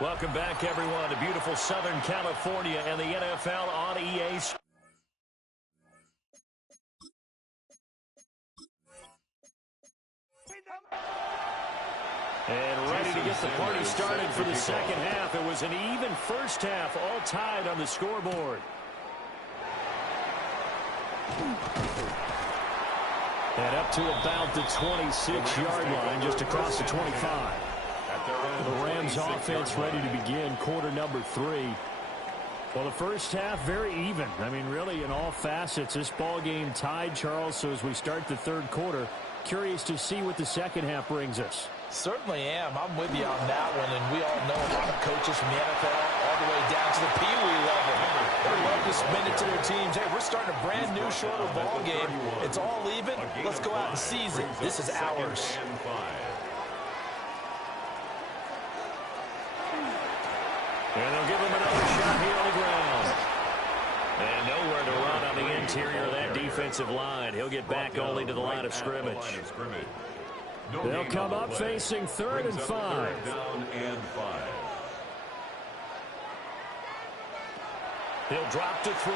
Welcome back, everyone, to beautiful Southern California and the NFL on EA Sports. And ready to get the party started for the second half. It was an even first half, all tied on the scoreboard. And up to about the 26-yard line, just across the 25. The Rams offense ready to begin quarter number 3. Well, the first half very even. I mean, really in all facets. This ball game tied, Charles. So as we start the third quarter, curious to see what the second half brings us. Certainly am. I'm with you on that one. And we all know a lot of coaches from the NFL all the way down to the Pee Wee level. They love to spin it to their teams. Hey, we're starting a brand new, shorter ball game. It's all even. Let's go out and seize it. This is ours. And they'll give him another shot here on the ground. And nowhere to run on the interior of that defensive line. He'll get back only to the line of scrimmage. They'll come up facing 3rd and 5. He'll drop to throw.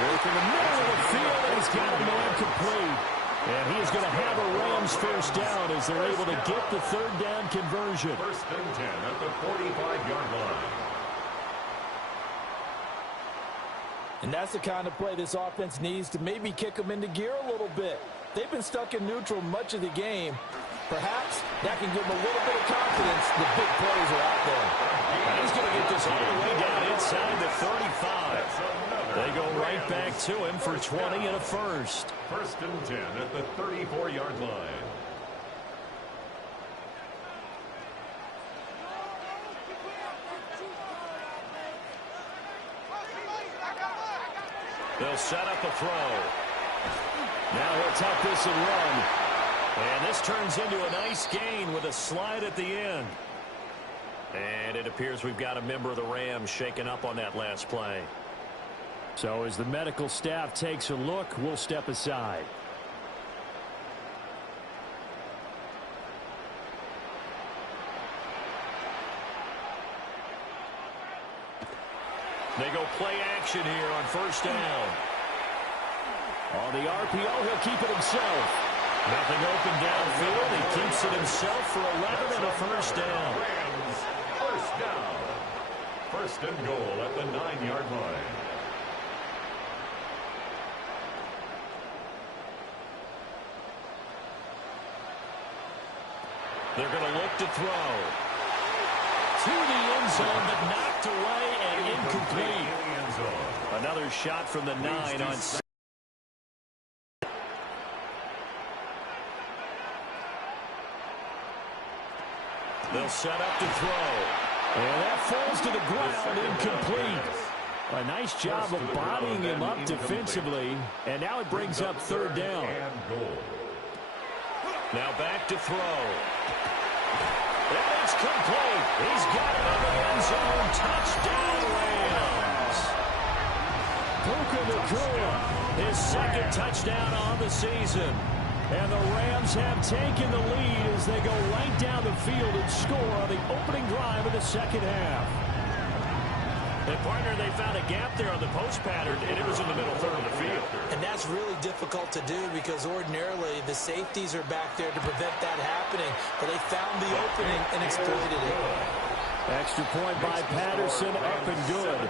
Work in the middle of the field, and he's got a man complete. And he is going to have a Rams first down as they're able to get the 3rd down conversion. 1st and 10 at the 45-yard line. And that's the kind of play this offense needs to maybe kick them into gear a little bit. They've been stuck in neutral much of the game. Perhaps that can give them a little bit of confidence. The big plays are out there. And he's going to get this all the way down inside the 35. They go right back to him for 20 and a first. 1st and 10 at the 34-yard line. They'll set up a throw. Now he'll tuck this and run. And this turns into a nice gain with a slide at the end. And it appears we've got a member of the Rams shaken up on that last play. So as the medical staff takes a look, we'll step aside. They go play action here on 1st down. On the RPO, he'll keep it himself. Nothing open downfield. He keeps it himself for 11 and a first down. Rams, 1st down. 1st and goal at the 9-yard line. They're going to look to throw. To the end zone, but knocked away and incomplete. Another shot from the 9 on. They'll set up to throw. And that falls to the ground, incomplete. A nice job of bodying him up defensively. And now it brings up 3rd down. Now back to throw. And it's complete. He's got it in the end zone. Touchdown, Rams. Puka Nacua, his 2nd touchdown on the season. And the Rams have taken the lead as they go right down the field and score on the opening drive of the second half. And, partner, they found a gap there on the post pattern, and it was in the middle third of the field. And that's really difficult to do because ordinarily the safeties are back there to prevent that happening. But they found the opening and exploited it. Extra point by Patterson, up and good.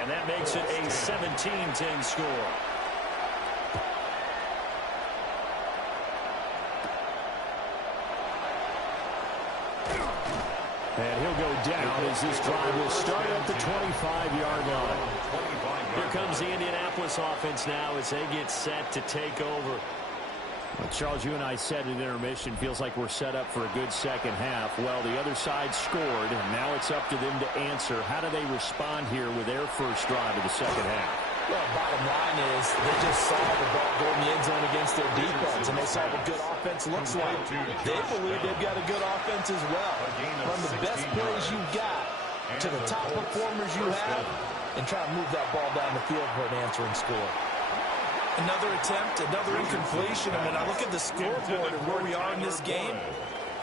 And that makes it a 17-10 score. And he'll go down as this drive will start at the 25-yard line. Here comes the Indianapolis offense now as they get set to take over. Well, Charles, you and I said at intermission, feels like we're set up for a good second half. Well, the other side scored, and now it's up to them to answer. How do they respond here with their first drive of the second half? Well, bottom line is they just saw the ball go in the end zone against their defense, and they saw what good offense looks like. They believe they've got a good offense as well. From the best plays you've got to the top performers you have, and try to move that ball down the field for an answering score. Another attempt, another incompletion. And when I look at the scoreboard and where we are in this game,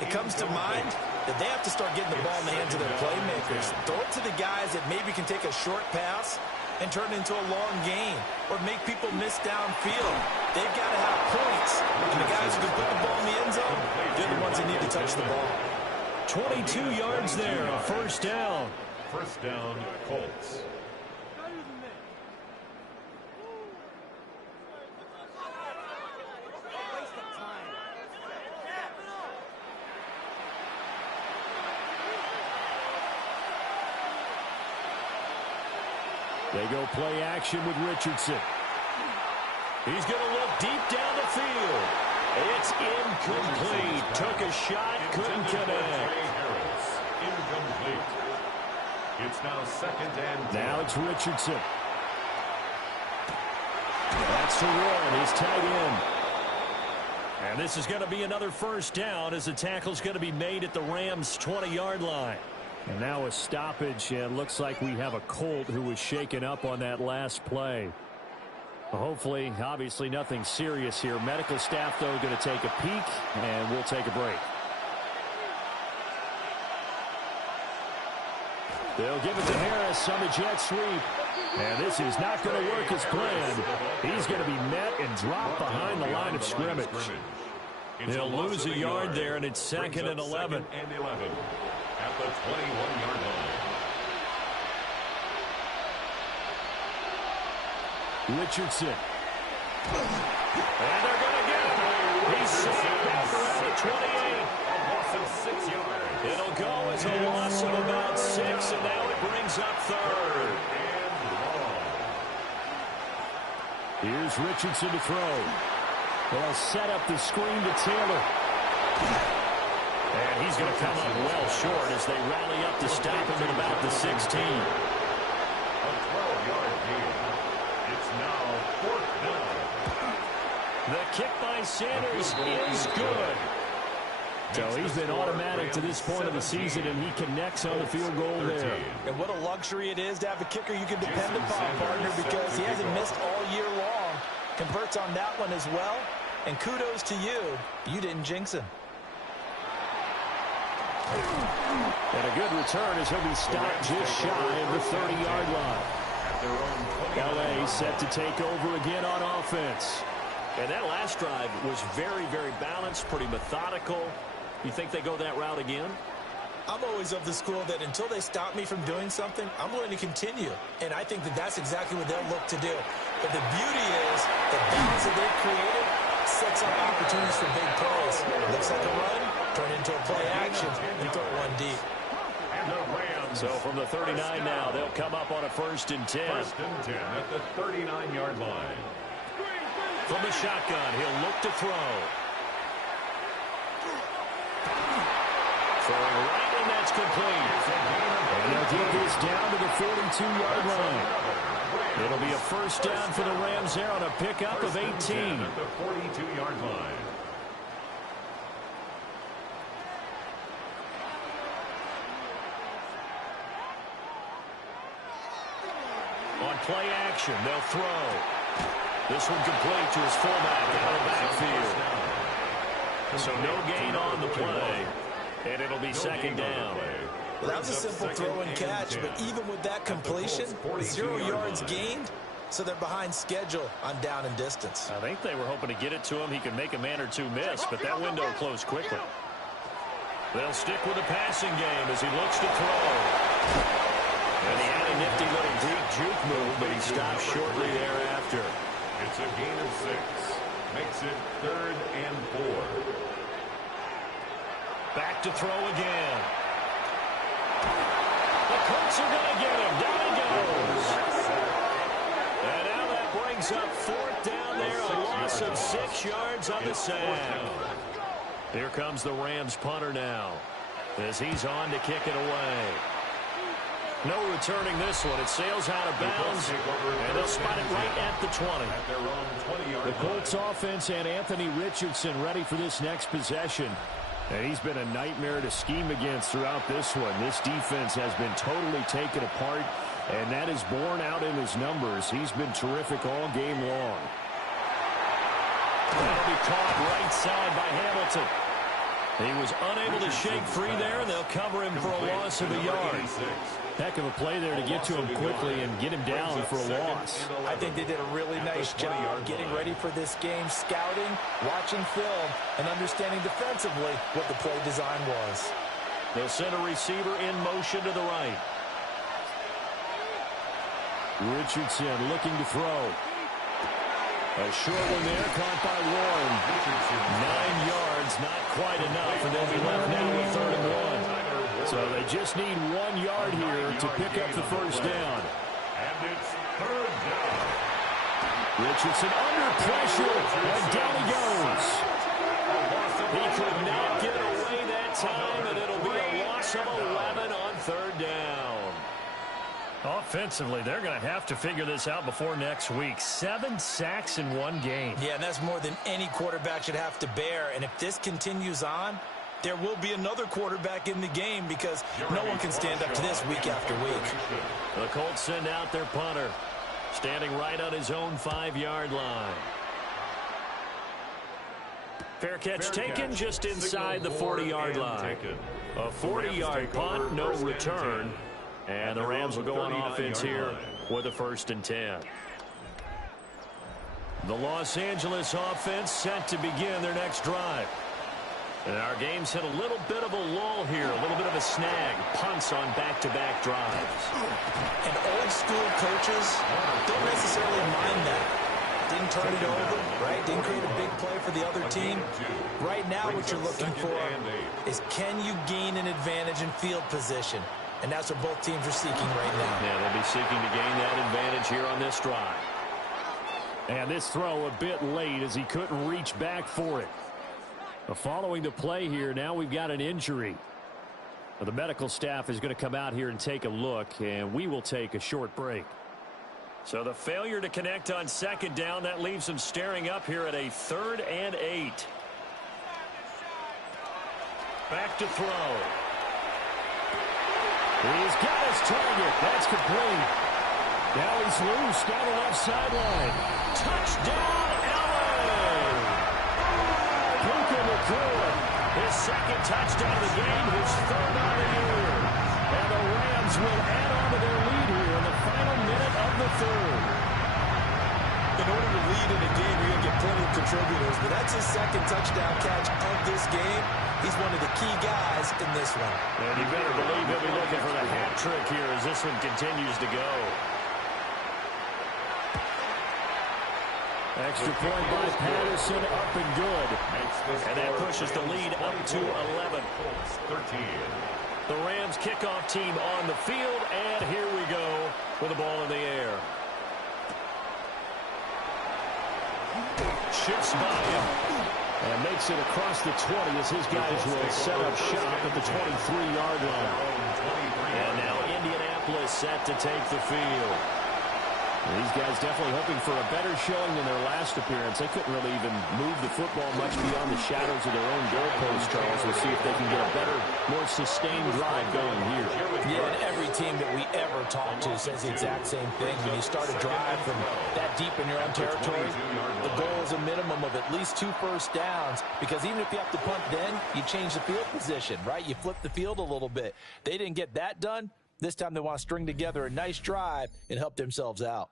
It comes to mind that they have to start getting the ball in the hands of their playmakers. Throw it to the guys that maybe can take a short pass and turn it into a long gain or make people miss downfield. They've got to have points. And the guys who can put the ball in the end zone, they're the ones that need to touch the ball. 22 yards there, a first down. First down, Colts. They go play action with Richardson. He's going to look deep down the field. It's incomplete. Took a shot, couldn't connect. Incomplete. It's now second and 10. Now it's Richardson. That's to Warren, his tight end. And this is going to be another first down as the tackle's going to be made at the Rams' 20-yard line. And now a stoppage, and looks like we have a Colt who was shaken up on that last play. Hopefully, obviously nothing serious here. Medical staff, though, going to take a peek, and we'll take a break. They'll give it to Harris on the jet sweep. And this is not going to work as planned. He's going to be met and dropped behind the line of scrimmage. They'll lose a yard there, and it's second and 11. At the 21-yard line. Richardson. And they're going to get him. He's safe after out of 28. A loss of 6 yards. It'll go as a loss of about 6, and now it brings up third. Here's Richardson to throw. They'll set up the screen to Taylor. And he's going to come up well short as they rally up to stop him at about the 16. A 12-yard gain. It's now fourth down. The kick by Sanders is good. So he's been automatic to this point of the season, and he connects on the field goal there. And what a luxury it is to have a kicker you can depend upon, partner, because he hasn't missed all year long. Converts on that one as well. And kudos to you. You didn't jinx him. And a good return as he'll be stopped just shy of the 30-yard line. LA set to take over again on offense. And that last drive was very, very balanced, pretty methodical. You think they go that route again? I'm always of the school that until they stop me from doing something, I'm going to continue. And I think that that's exactly what they'll look to do. But the beauty is the balance that they've created sets up opportunities for big plays. It looks like a run, turn into a play action, and throw one deep. So from the 39 now, they'll come up on a 1st and 10. 1st and 10 at the 39-yard line. From the shotgun, he'll look to throw. Throwing right, and that's complete. And they'll get this down to the 42-yard line. It'll be a first down for the Rams there on a pickup of 18. At the 42-yard line. On play action, they'll throw. This one complete to his fullback out of the backfield. So no gain on the play, and it'll be second down. Well, that was a simple throw and catch, but even with that completion, 0 yards gained, so they're behind schedule on down and distance. I think they were hoping to get it to him. He could make a man or two miss, but that window closed quickly. They'll stick with the passing game as he looks to throw. And he had a nifty little deep juke move, but he stopped shortly thereafter. It's a gain of 6. Makes it 3rd and 4. Back to throw again. The Colts are going to get him. Down he goes. And now that brings up 4th down there. A loss of 6 yards on the sack. Here comes the Rams punter now as he's on to kick it away. No returning this one. It sails out of bounds, and they'll spot it right at the 20. The Colts offense and Anthony Richardson ready for this next possession. And he's been a nightmare to scheme against throughout this one. This defense has been totally taken apart, and that is borne out in his numbers. He's been terrific all game long. That'll be caught right side by Hamilton. He was unable to shake free there, and they'll cover him for a loss of a yard. Heck of a play there to get to him quickly and get him down for a loss. I think they did a really nice job getting ready for this game, scouting, watching film, and understanding defensively what the play design was. They'll send a receiver in motion to the right. Richardson looking to throw. A short one there, caught by Warren. 9 yards, not quite enough, and they'll be left now with 3rd and 1. So they just need 1 yard here to pick up the first down. And it's 3rd down. Richardson under pressure, and down he goes. He could not get away that time, and it'll be a loss of 11 on 3rd down. Offensively, they're going to have to figure this out before next week. 7 sacks in 1 game. Yeah, and that's more than any quarterback should have to bear. And if this continues on, there will be another quarterback in the game because no one can stand up to this week after week. The Colts send out their punter, standing right on his own 5-yard line. Fair catch taken just inside the 40-yard line. A 40-yard punt, no return. And the Rams will go on offense here with a 1st and 10. The Los Angeles offense set to begin their next drive. And our game's hit a little bit of a lull here, a little bit of a snag. Punts on back-to-back drives. And old school coaches don't necessarily mind that. Didn't turn it over, right? Didn't create a big play for the other team. Right now what you're looking for is can you gain an advantage in field position? And that's what both teams are seeking right now. Yeah, they'll be seeking to gain that advantage here on this drive. And this throw a bit late as he couldn't reach back for it. Following the play here, now we've got an injury. The medical staff is going to come out here and take a look, and we will take a short break. So the failure to connect on 2nd down, that leaves them staring up here at a 3rd and 8. Back to throw. He's got his target. That's complete. Now he's loose down the left sideline. Touchdown, Allen! His 2nd touchdown of the game, his 3rd on the year. And the Rams will add on to their lead here in the final minute of the 3rd. In order to lead in a game, you're going to get plenty of contributors, but that's his 2nd touchdown catch of this game. He's one of the key guys in this one. And you better believe he'll be looking for the hat trick here as this one continues to go. Extra point by Patterson, up and good. And that pushes the lead up to 11. 13. The Rams kickoff team on the field, and here we go with the ball in the air. Shifts by him. And makes it across the 20 as his guys will set up shop at the 23-yard line. And now Indianapolis set to take the field. These guys definitely hoping for a better showing than their last appearance. They couldn't really even move the football much beyond the shadows of their own goalpost, Charles. We'll see if they can get a better, more sustained drive going here. Yeah, and every team that we ever talk to says the exact same thing. When you start a drive from that deep in your own territory, the goal is a minimum of at least 2 first downs, because even if you have to punt then, you change the field position, right? You flip the field a little bit. They didn't get that done. This time they want to string together a nice drive and help themselves out.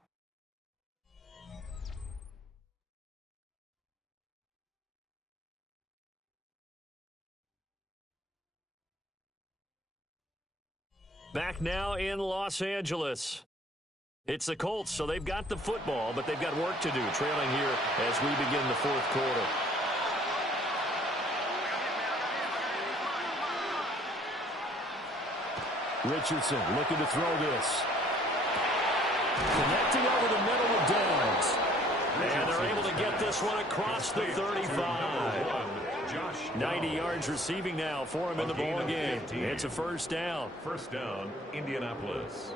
Back now in Los Angeles. It's the Colts, so they've got the football, but they've got work to do, trailing here as we begin the 4th quarter. Richardson looking to throw this. Connecting over the middle with Downs. And they're able to get this one across the 35. 90 yards receiving now for him in the ball game. It's a 1st down. 1st down, Indianapolis.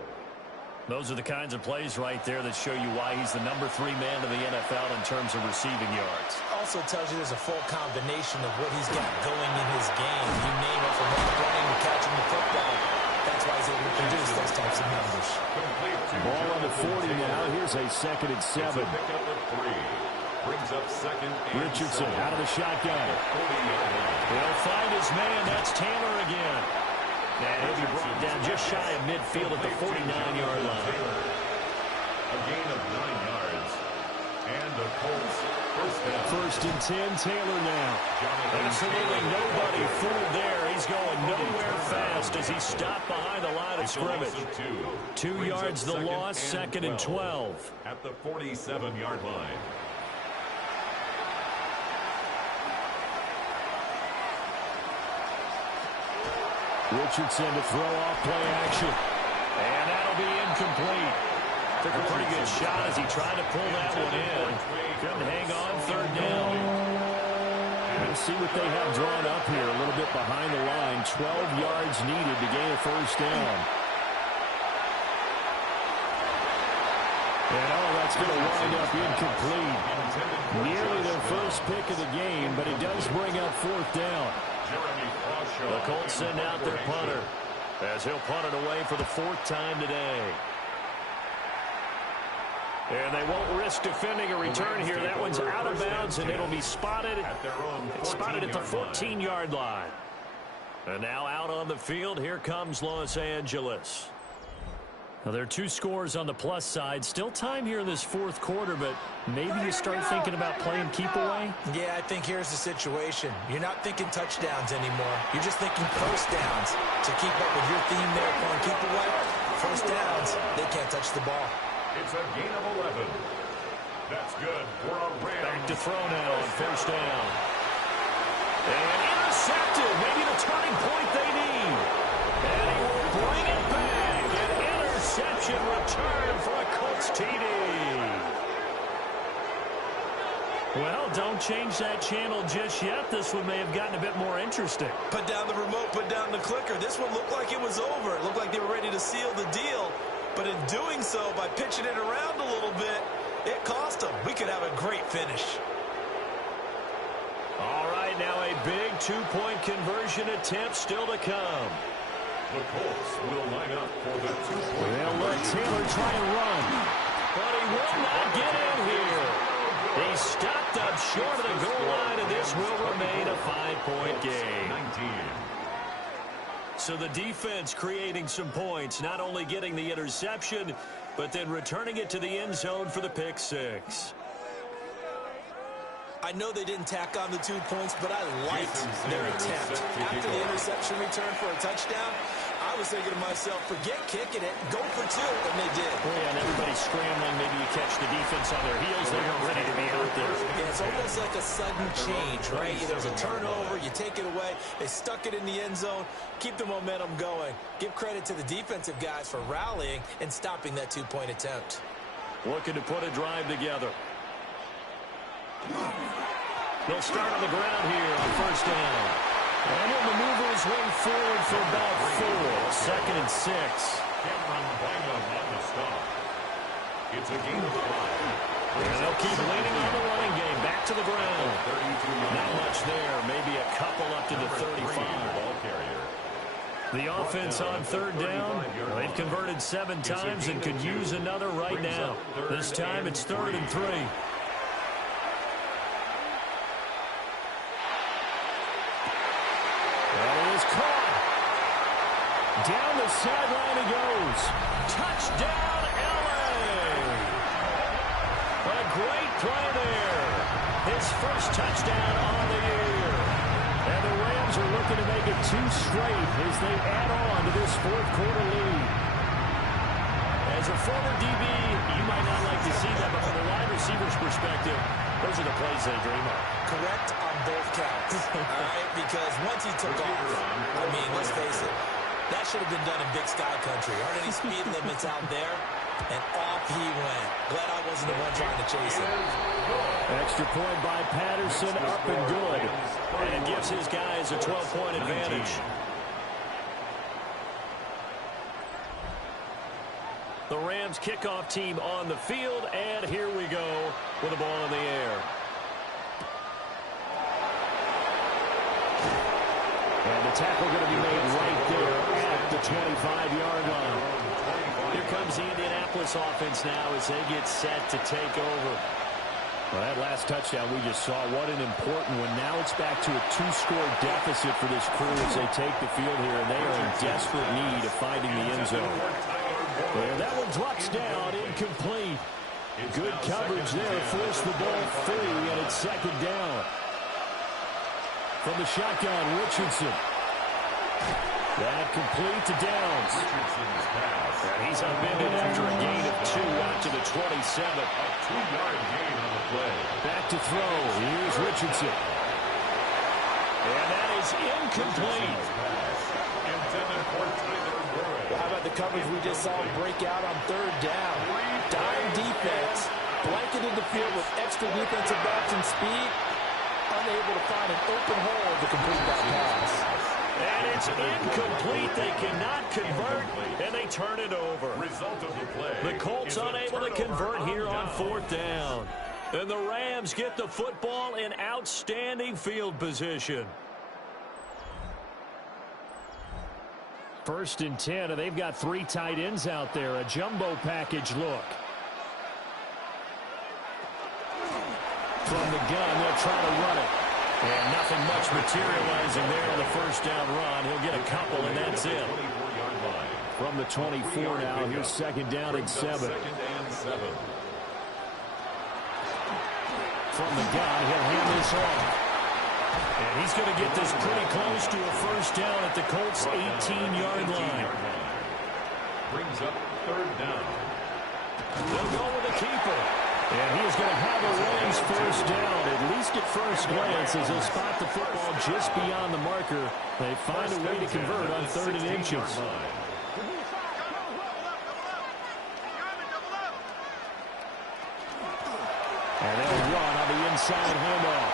Those are the kinds of plays right there that show you why he's the number 3 man to the NFL in terms of receiving yards. Also tells you there's a full combination of what he's got going in his game. You name it, from running to catching the football. That's why he's able to produce those types of numbers. Ball on the 40 now. Here's a 2nd and 7. Pick up at 3. Brings up second and Richardson 7. out of the shotgun. He'll find his man. That's Taylor again. And he'll be brought down just shy of midfield at the 49-yard line. A gain of 9 yards. And the Colts first down. First and 10, Taylor now. Absolutely nobody fooled there. He's going nowhere fast as he stopped behind the line of scrimmage. 2 yards the loss, second and 12. At the 47-yard line. Richardson to throw off play action. And that'll be incomplete. Took a pretty good shot as he tried to pull that one in. Couldn't hang on, third down. We'll see what they have drawn up here. A little bit behind the line. 12 yards needed to gain a first down. And that's going to wind up incomplete. Nearly their first pick of the game, but it does bring up fourth down. The Colts send out their punter as he'll punt it away for the 4th time today. And they won't risk defending a return here. That one's out of bounds, and it'll be spotted at the 14-yard line. And now out on the field, here comes Los Angeles. Now, there are 2 scores on the plus side. Still time here in this 4th quarter, but maybe you start thinking about playing keep away? Yeah, I think here's the situation. You're not thinking touchdowns anymore. You're just thinking first downs. To keep up with your theme there, playing keep away, first downs, they can't touch the ball. It's a gain of 11. That's good for a Rams. Back to throw now on first down. And intercepted. Maybe the turning point they need. And he will bring it back. Interception return for a Colts TD. Well, don't change that channel just yet. This one may have gotten a bit more interesting. Put down the remote, put down the clicker. This one looked like it was over. It looked like they were ready to seal the deal. But in doing so, by pitching it around a little bit, it cost them. We could have a great finish. All right, now a big 2-point conversion attempt still to come. The Colts will line up for the 2-point. They'll let Taylor try and run. But he will not get in here. He stopped up short of the goal line, and this will remain a 5-point game. 19. So the defense creating some points, not only getting the interception, but then returning it to the end zone for the pick 6. I know they didn't tack on the 2 points, but I liked their attempt. After the interception return for a touchdown, I was thinking to myself, forget kicking it, go for 2, and they did. Oh, yeah, and everybody's scrambling. Maybe you catch the defense on their heels. They weren't ready to be out there. Yeah, it's almost like a sudden change, right? There's a turnover, you take it away, they stuck it in the end zone, keep the momentum going. Give credit to the defensive guys for rallying and stopping that 2-point attempt. Looking to put a drive together. They'll start on the ground here on first down. And he'll maneuver his way forward for about 4. Second and 6. Cameron Bynum on the stop. It's a gain of 5. And they'll keep leaning on the running game. Back to the ground. Not much there. Maybe a couple up to the 35. Ball carrier. The offense on third down. They've converted 7 times and could use another right now. This time it's 3rd and 3. Down the sideline he goes. Touchdown, L.A. A great play there. His first touchdown on the year. And the Rams are looking to make it 2 straight as they add on to this 4th quarter lead. As a former DB, you might not like to see that, but from a wide receiver's perspective, those are the plays they dream of. Correct on both counts. All right, because once he took off, I mean, let's face it, that should have been done in Big Sky Country. Aren't any speed limits out there? And off he went. Glad I wasn't the one trying to chase it. Extra point by Patterson, up and good. And it gives his guys a 12-point advantage. The Rams kickoff team on the field, and here we go with the ball in the air. And the tackle going to be made right there at the 25-yard line. Here comes the Indianapolis offense now as they get set to take over. Well, that last touchdown we just saw, what an important one. Now it's back to a 2-score deficit for this crew as they take the field here, and they are in desperate need of finding the end zone. And that one drops down, incomplete. Good coverage there, forced the ball free, and it's second down. From the shotgun, Richardson. That complete to Downs. And he's unbended after a gain of 2 out to the 27. A 2-yard gain on the play. Back to throw. Here's Richardson. And that is incomplete. Intended for Tyler Boyd. How about the coverage we just saw break out on third down? Dime defense, blanketed the field with extra defensive backs and speed, unable to find an open hole to complete that pass. And it's incomplete. They cannot convert, and they turn it over. Result of the play. The Colts unable to convert here on fourth down. And the Rams get the football in outstanding field position. First and 10, and they've got 3 tight ends out there. A jumbo package look. From the gun, they'll try to run it. And nothing much materializing there on the first down run. He'll get a couple, and that's it. From the 24 now, here's second down and 7. From the gun, he'll hand this off. And he's going to get this pretty close to a first down at the Colts' 18-yard line. Brings up third down. They'll go with the keeper. And he is going to have a Rams first down, at least at first glance, as they'll spot the football just beyond the marker. They find a way to convert on 3rd and inches. And they'll run on the inside handoff.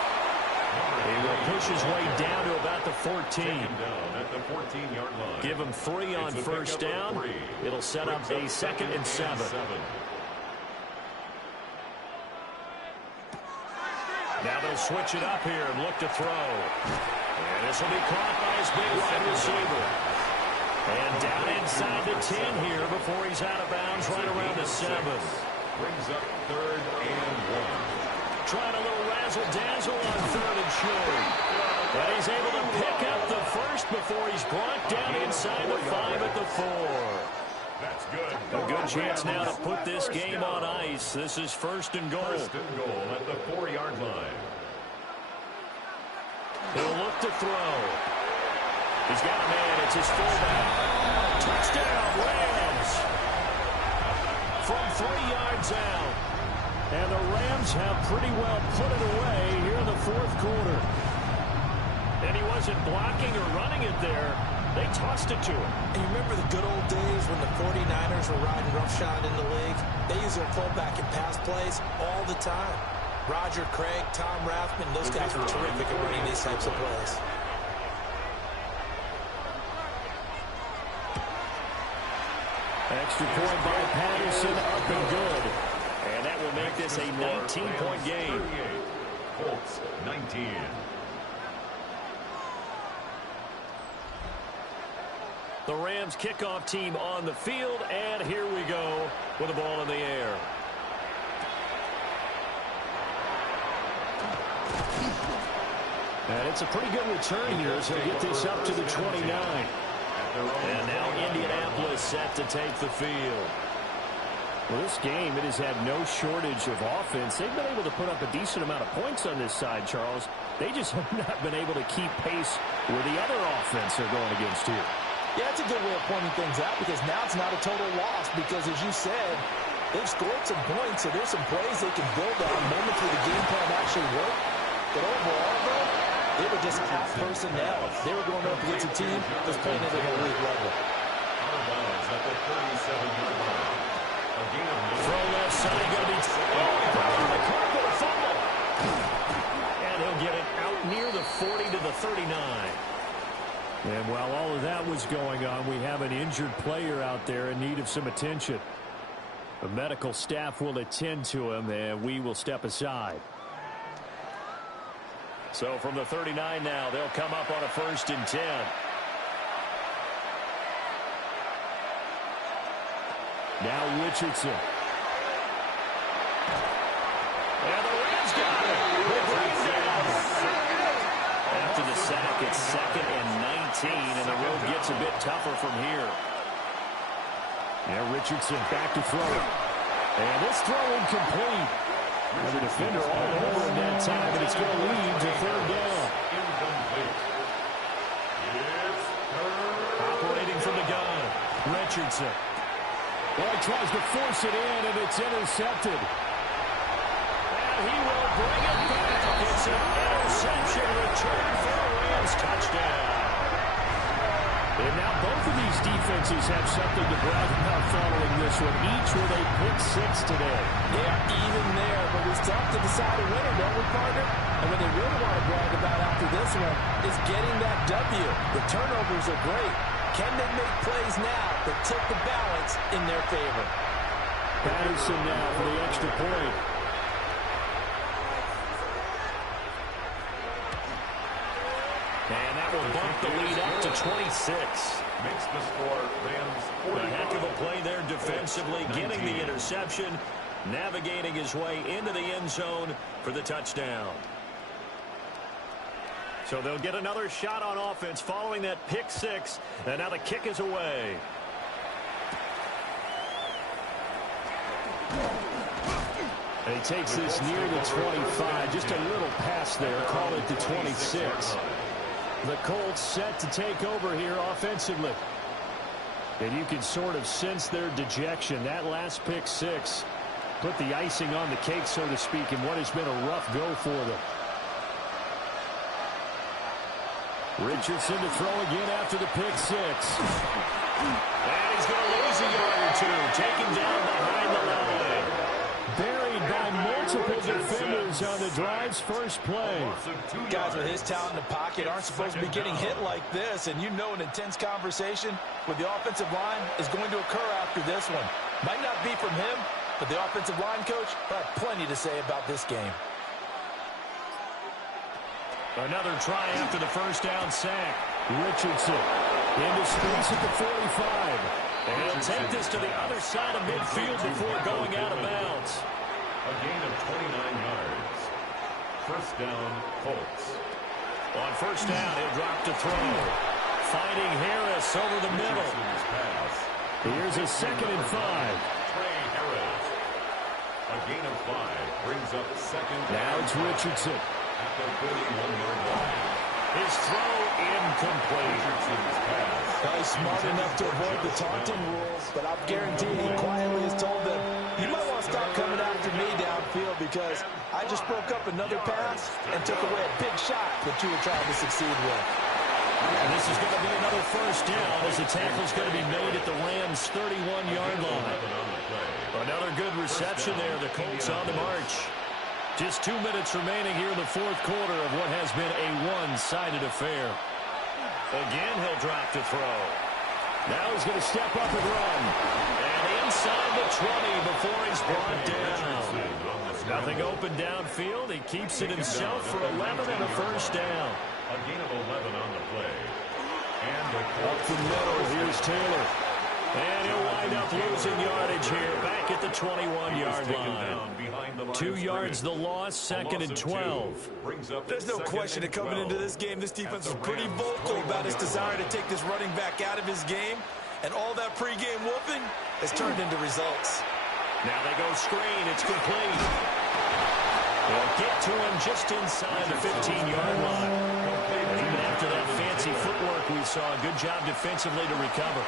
He will push his way down to about the 14. Give him 3 on first down. It'll set up a 2nd and 7. Now they'll switch it up here and look to throw. And this will be caught by his big wide receiver. And down inside the 10 here before he's out of bounds right around the 7. Brings up 3rd and 1. Trying a little razzle-dazzle on 3rd and short. But he's able to pick up the first before he's brought down inside the 5 at the 4. That's good. A good chance now to put this game on ice. This is 1st and goal. 1st and goal at the 4-yard line. He'll look to throw. He's got a man. It's his fullback. Touchdown, Rams. From 3 yards out. And the Rams have pretty well put it away here in the 4th quarter. And he wasn't blocking or running it there. They tossed it to him. And you remember the good old days when the 49ers were riding roughshod in the league? They use their fullback in pass plays all the time. Roger Craig, Tom Rathman, those guys were terrific at running these types of plays. Extra point by Patterson, up and good. And that will make this a 19-point game. Colts, 19. The Rams kickoff team on the field, and here we go with the ball in the air. And it's a pretty good return here, so he'll get this up to the 29. And now Indianapolis set to take the field. Well, this game, it has had no shortage of offense. They've been able to put up a decent amount of points on this side, Charles. They just have not been able to keep pace with the other offense they're going against here. Yeah, it's a good way of pointing things out because now it's not a total loss because, as you said, they've scored some points, so there's some plays they can build on moments where the game plan actually worked. But overall, though, they were just out personnel. They were going up against a team that was playing at an elite level. Out of bounds at the 37-yard line. Throw left side, going to be... Oh, he brought on the curve with a fumble. And he'll get it out near the 40 to the 39. And while all of that was going on, we have an injured player out there in need of some attention. The medical staff will attend to him, and we will step aside. So from the 39 now, they'll come up on a 1st and 10. Now Richardson. And the Rams it's 2nd and 19, and the road gets a bit tougher from here. Yeah, Richardson back to throw it. And this throw incomplete. The defender all over him that time, but it's going to lead to 3rd down. Operating from the gun, Richardson. Well, he tries to force it in, and it's intercepted. And he will bring it back. It's an interception return for a Rams touchdown. And now both of these defenses have something to brag about following this one. Each with a pick 6 today. They are even there, but we still have to decide a winner, don't we, partner? And what they really want to brag about after this one is getting that W. The turnovers are great. Can they make plays now that tilt the balance in their favor? Patterson now for the extra point. And that will bump the lead up to 26. Makes the score Rams 40. A heck of a play there defensively, getting the interception, navigating his way into the end zone for the touchdown. So they'll get another shot on offense following that pick 6, and now the kick is away. And he takes this near the 25, just a little pass there, call it the 26. The Colts set to take over here offensively. And you can sort of sense their dejection. That last pick 6 put the icing on the cake, so to speak, in what has been a rough go for them. Richardson to throw again after the pick 6. And he's going to lose a yard or two, taken down behind the line. Buried by multiple defenders on the drive's first play. Guys with his talent in the pocket aren't supposed to be getting hit like this, and you know an intense conversation with the offensive line is going to occur after this one. Might not be from him, but the offensive line coach will have plenty to say about this game. Another try after the first down sack. Richardson into space at the 45. And he'll take this to the other side of midfield before going out of bounds. A gain of 29 yards. First down, Colts. On first down, he'll drop to throw. Finding Harris over the middle. Here's a 2nd and 5. Trey Harris. A gain of 5 brings up 2nd down. Now it's Richardson. At the 31-yard line. His throw incomplete. Richardson's pass. He's smart enough to avoid the taunting rules, but I guarantee he quietly has told them, you might want to stop coming after me downfield because I just broke up another pass and took away a big shot that you were trying to succeed with. And this is going to be another first down as the tackle's going to be made at the Rams' 31-yard line. Another good reception there. The Colts on the march. Just 2 minutes remaining here in the 4th quarter of what has been a one-sided affair. Again, he'll drop to throw. Now he's going to step up and run. And inside the 20 before he's brought down. Nothing open downfield. He keeps it himself for 11 and a first down. A gain of 11 on the play. And Up the middle, here's Taylor. And he'll wind up losing yardage here, back at the 21-yard line. 2 yards the loss, 2nd and 12. There's no question that coming into this game, this defense was pretty vocal about his desire to take this running back out of his game, and all that pregame whooping has turned into results. Now they go screen, it's complete. They'll get to him just inside the 15-yard line. And even after that fancy footwork we saw, a good job defensively to recover.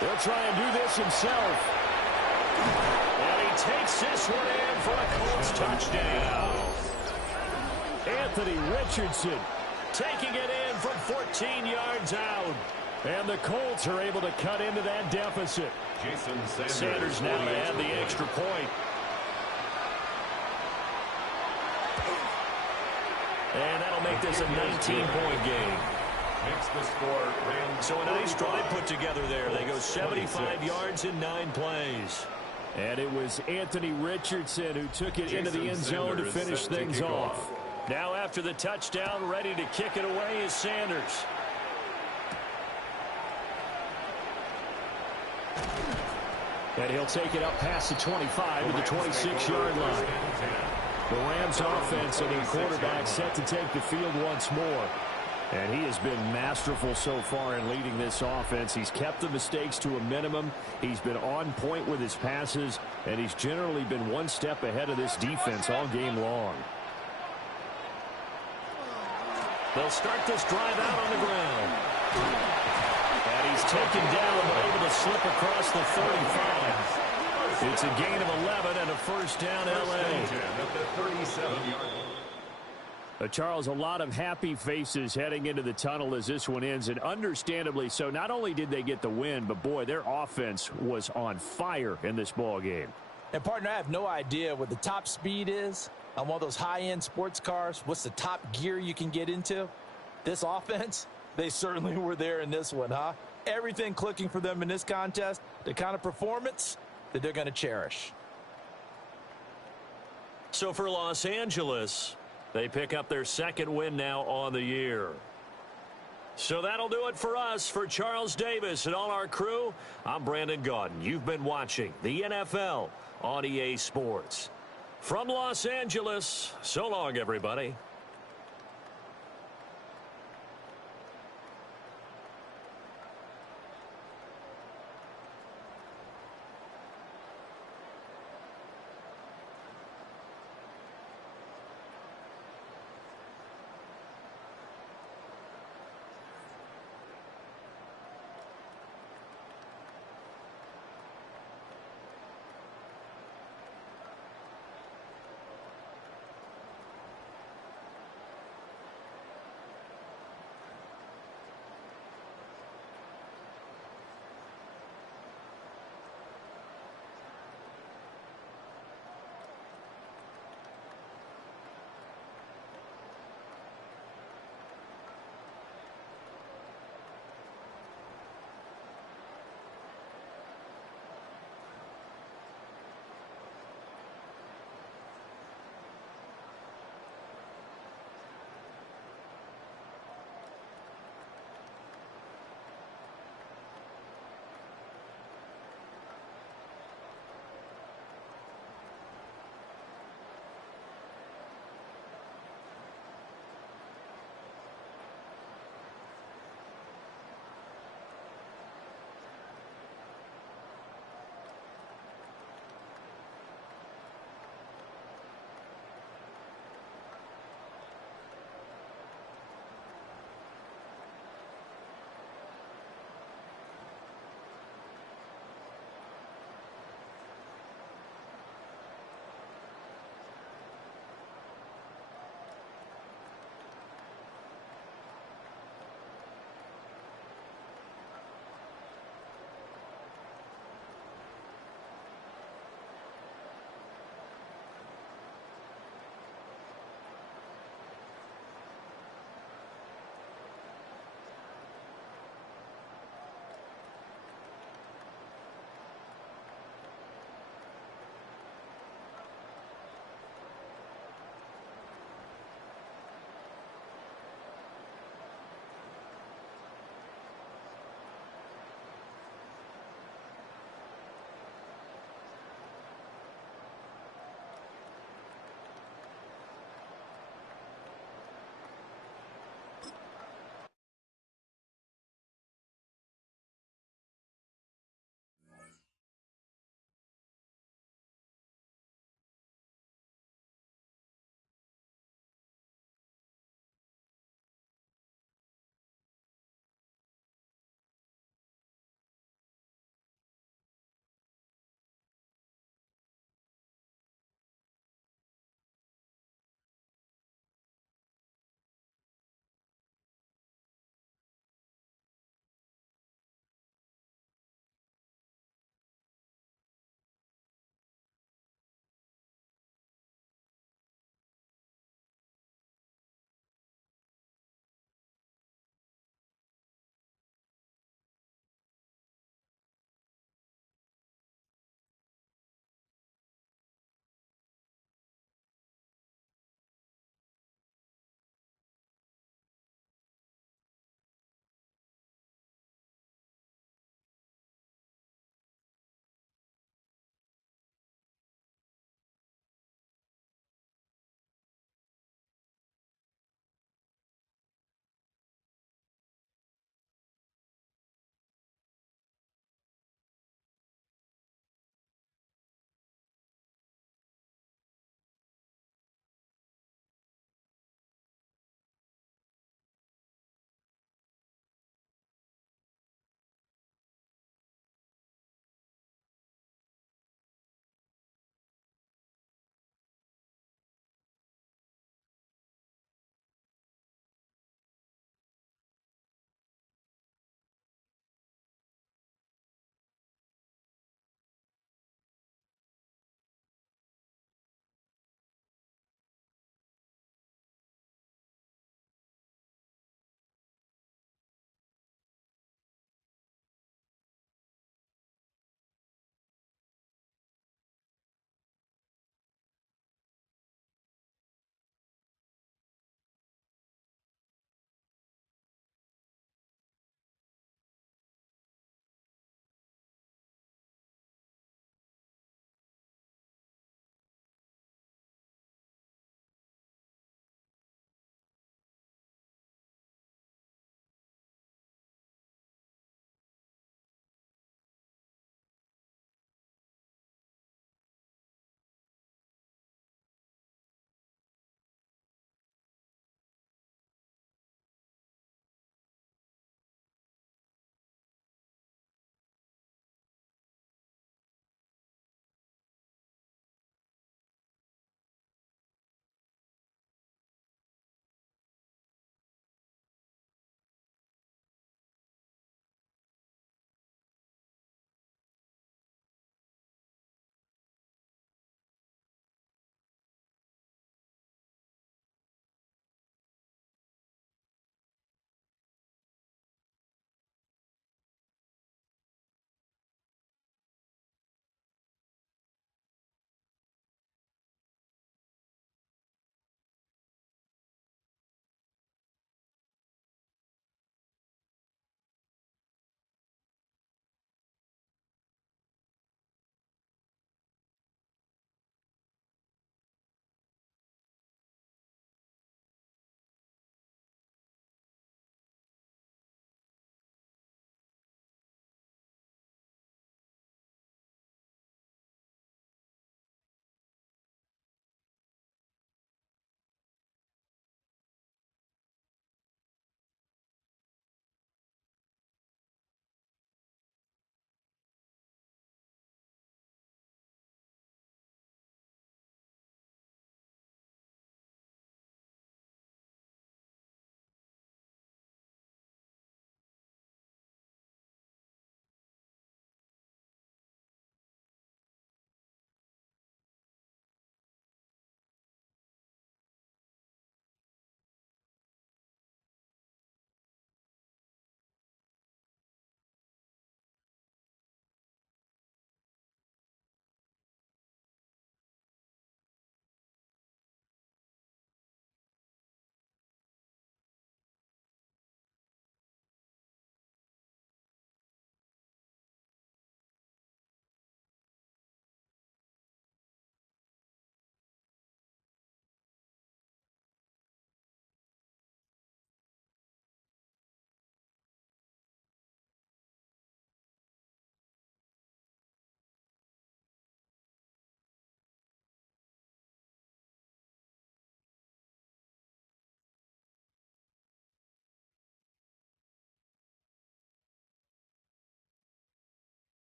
He'll try and do this himself. And he takes this one in for a Colts touchdown. Anthony Richardson taking it in from 14 yards out. And the Colts are able to cut into that deficit. Jason Sanders now to add the extra point. And that'll make this a 19-point game. Makes the score Rams. So a nice drive put together there. They go 75 yards in 9 plays. And it was Anthony Richardson who took it into the end zone to finish things off. Now after the touchdown, ready to kick it away is Sanders. And he'll take it up past the 25 to the 26-yard line. The Rams offense and their quarterback set to take the field once more. And he has been masterful so far in leading this offense. He's kept the mistakes to a minimum. He's been on point with his passes, and he's generally been one step ahead of this defense all game long. They'll start this drive out on the ground. And he's taken down but able to slip across the 35. It's a gain of 11 and a first down, L.A. Charles, a lot of happy faces heading into the tunnel as this one ends, and understandably so. Not only did they get the win, but, boy, their offense was on fire in this ball game. And, partner, I have no idea what the top speed is on one of those high-end sports cars. What's the top gear you can get into? This offense, they certainly were there in this one, huh? Everything clicking for them in this contest, the kind of performance that they're going to cherish. So for Los Angeles, they pick up their second win now on the year. So that'll do it for us. For Charles Davis and all our crew, I'm Brandon Gaudin. You've been watching the NFL on EA Sports. From Los Angeles, so long, everybody.